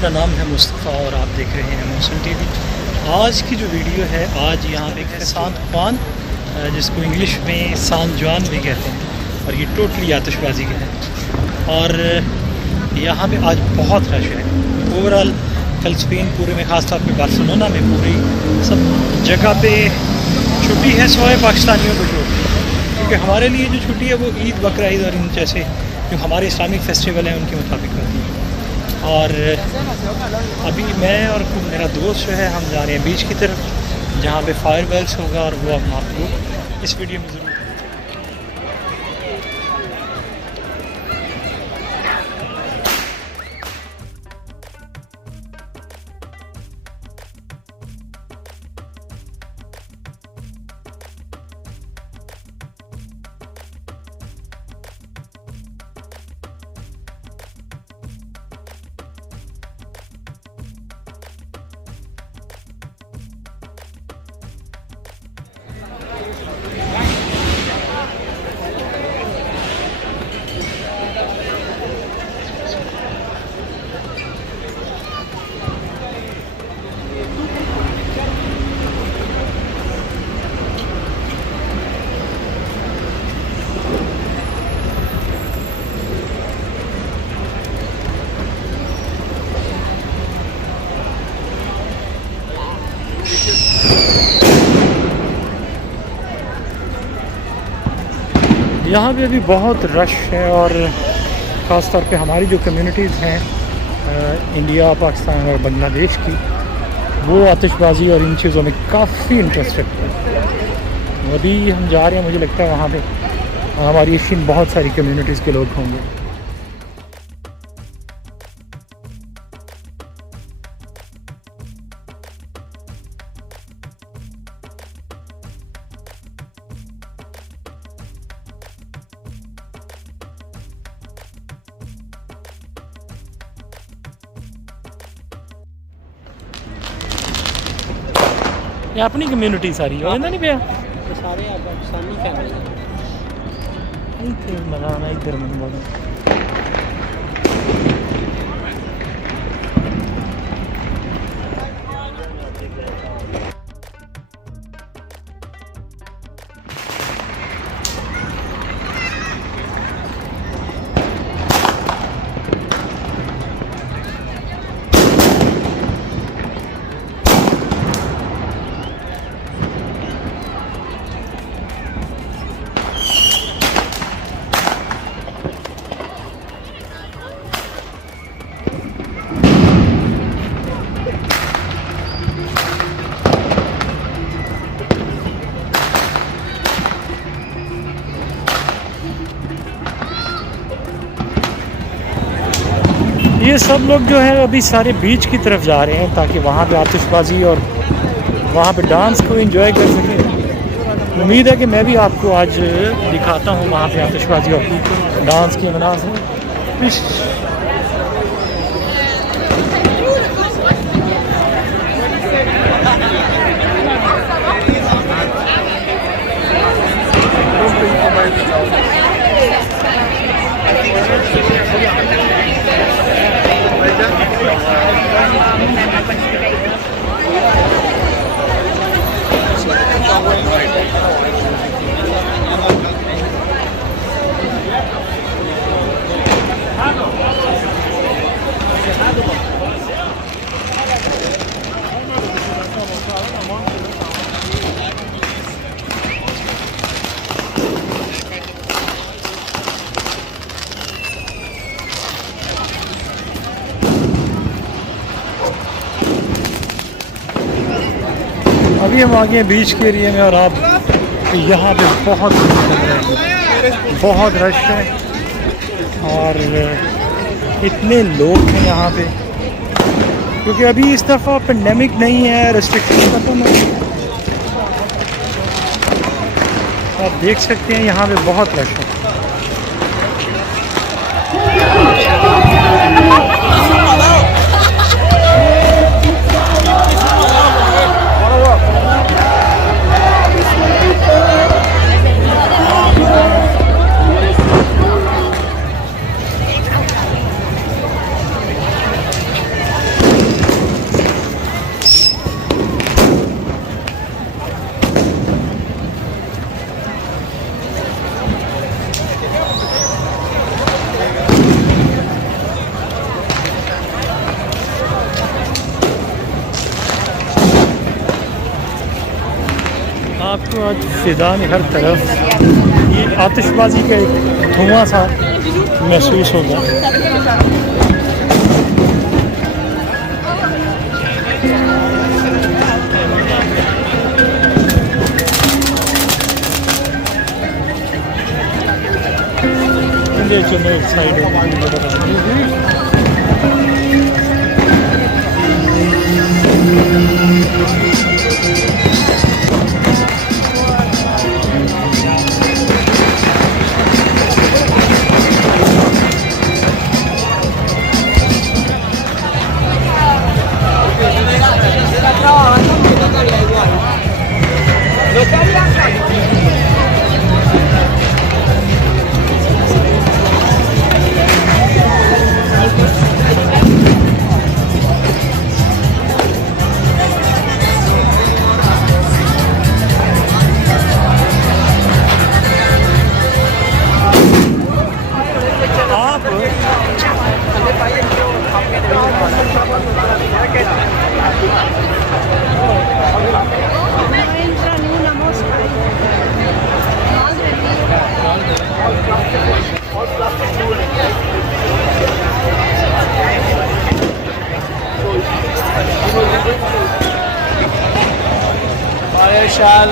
मेरा नाम है मुस्तफ़ा और आप देख रहे हैं मौसम टीवी। आज की जो वीडियो है, आज यहाँ पे है सांत जुआन, जिसको इंग्लिश में सांत जुआन भी कहते हैं, और ये टोटली आतिशबाजी का है। और यहाँ पे आज बहुत रश है ओवरऑल। कल स्पेन पूरे में, ख़ास तौर पे बार्सिलोना में पूरी सब जगह पे छुट्टी है, सिवाय पाकिस्तानियों को छोड़, क्योंकि हमारे लिए जो छुट्टी है वो ईद, बकरा ईद और इन जैसे जो हमारे इस्लामिक फेस्टिवल हैं उनके मुताबिक होती है। और अभी मैं और मेरा दोस्त जो है, हम जा रहे हैं बीच की तरफ, जहाँ पे फायरवर्क्स होगा, और वो हम आपको इस वीडियो में ज़रूर। यहाँ पे अभी बहुत रश है, और ख़ास तौर पे हमारी जो कम्युनिटीज़ हैं इंडिया, पाकिस्तान और बांग्लादेश की, वो आतिशबाज़ी और इन चीज़ों में काफ़ी इंटरेस्टेड है। अभी हम जा रहे हैं, मुझे लगता है वहाँ पे हमारी एशियन बहुत सारी कम्युनिटीज़ के लोग होंगे। ये अपनी कम्युनिटी सारी है ना, नहीं भैया? सारे पाकिस्तानी फैमिली इधर मनाना, इधर मनाना। ये सब लोग जो है अभी सारे बीच की तरफ जा रहे हैं, ताकि वहाँ पे आतिशबाज़ी और वहाँ पे डांस को एंजॉय कर सकें। उम्मीद है कि मैं भी आपको आज दिखाता हूँ वहाँ पे आतिशबाज़ी और डांस के मनाज़िर। अभी हम आ गए हैं बीच के एरिया में, और आप यहाँ पे बहुत रश है, और इतने लोग हैं यहाँ पे, क्योंकि अभी इस दफ़ा पेंडेमिक नहीं है, रिस्ट्रिक्शन खत्म नहीं है। आप देख सकते हैं यहाँ पे बहुत रश है। आपको आज फिजा में हर तरफ ये आतिशबाजी का एक धुआं सा महसूस होगा। चलो एक साइड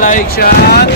Like shot.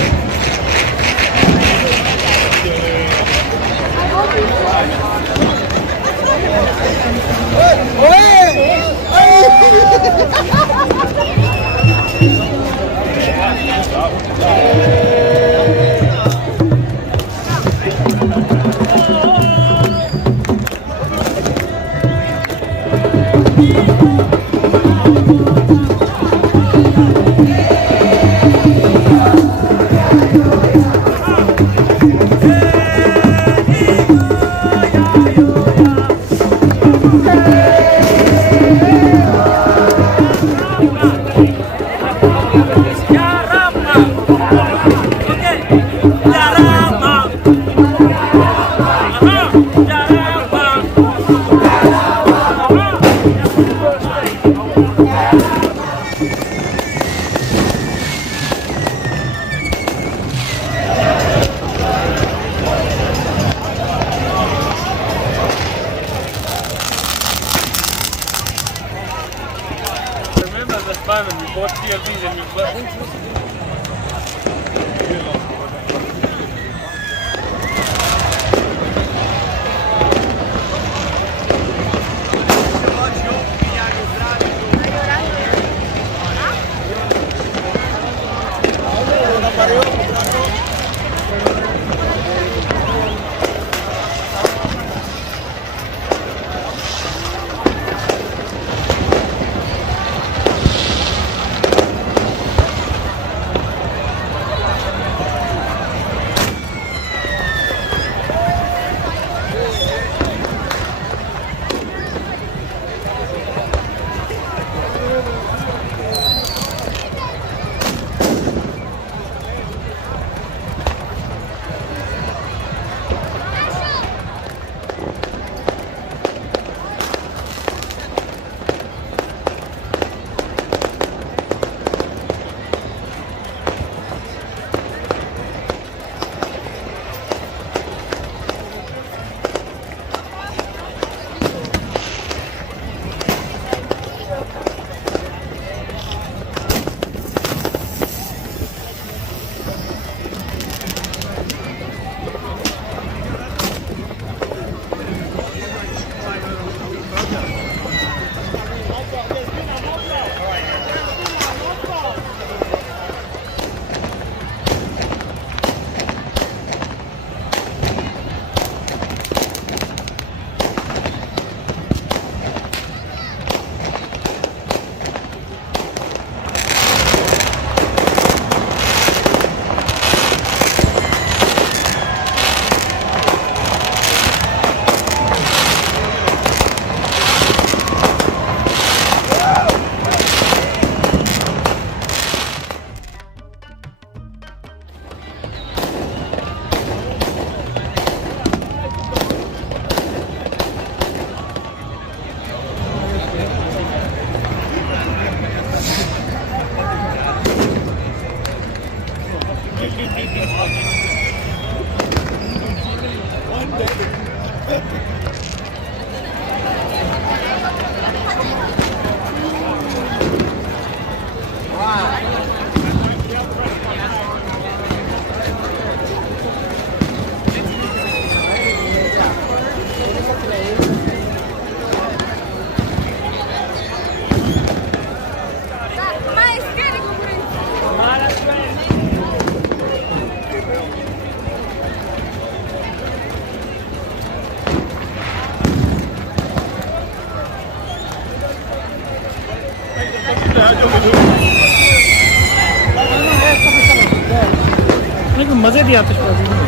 लेकिन मज़े दी आतिशबाजी में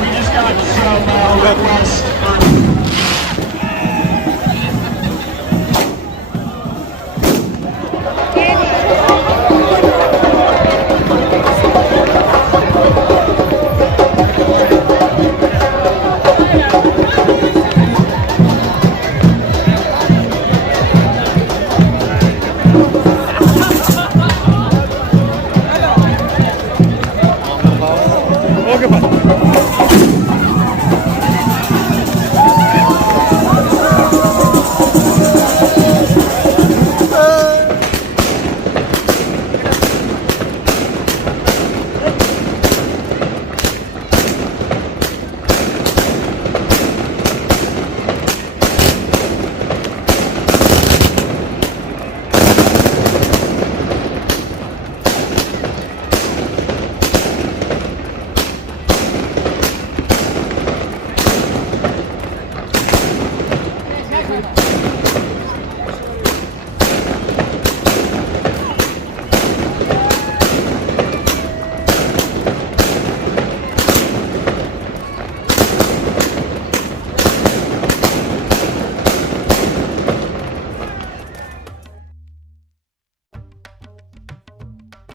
We just got some requests on